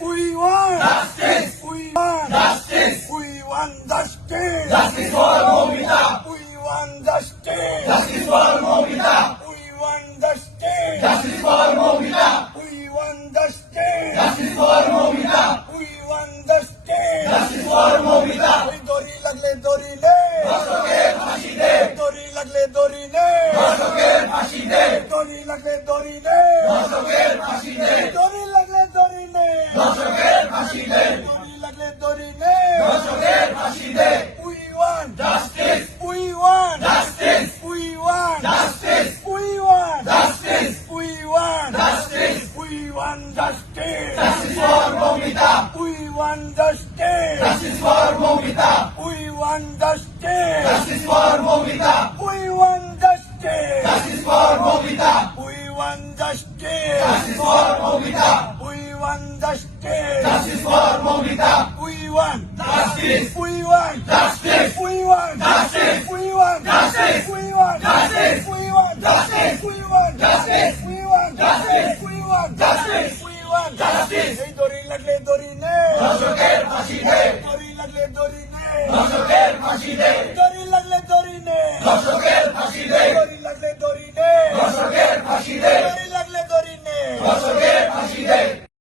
We want justice, We want justice, We want justice. justice for Momita, We want justice. justice for Momita, We want justice. justice for Momita, We want justice. justice for Momita, We want justice. justice for Momita, ওই দড়ি লাগলে দড়ি নে, ধর্ষকের ফাঁসি দে, দড়ি লাগলে দড়ি নে, ধর্ষকের ফাঁসি দে, দড়ি লাগলে দড়ি নে, ধর্ষকের ফাঁসি দে, দড়ি লাগলে দড়ি নে, ধর্ষকের ফাঁসি দে, দড়ি লাগলে দড়ি নে। ধর্ষকের ফাঁসি দে, We want justice, We want justice, We want justice, We want justice, We want justice, We want justice. justice for Momita, We want justice. justice for Momita, We want justice. justice for Momita, We want justice. justice for Momita, We want justice. justice for Momita, We want justice. justice for Momita, We want justice, We want justice, We want justice, We want justice, We want justice, We want justice, We want justice, We want justice, We want justice, We want justice, এই দড়ি লাগলে দড়ি নে, ধর্ষকের ফাঁসি দে, দড়ি লাগলে দড়ি নে, ধর্ষকের ফাঁসি দে, দড়ি লাগলে দড়ি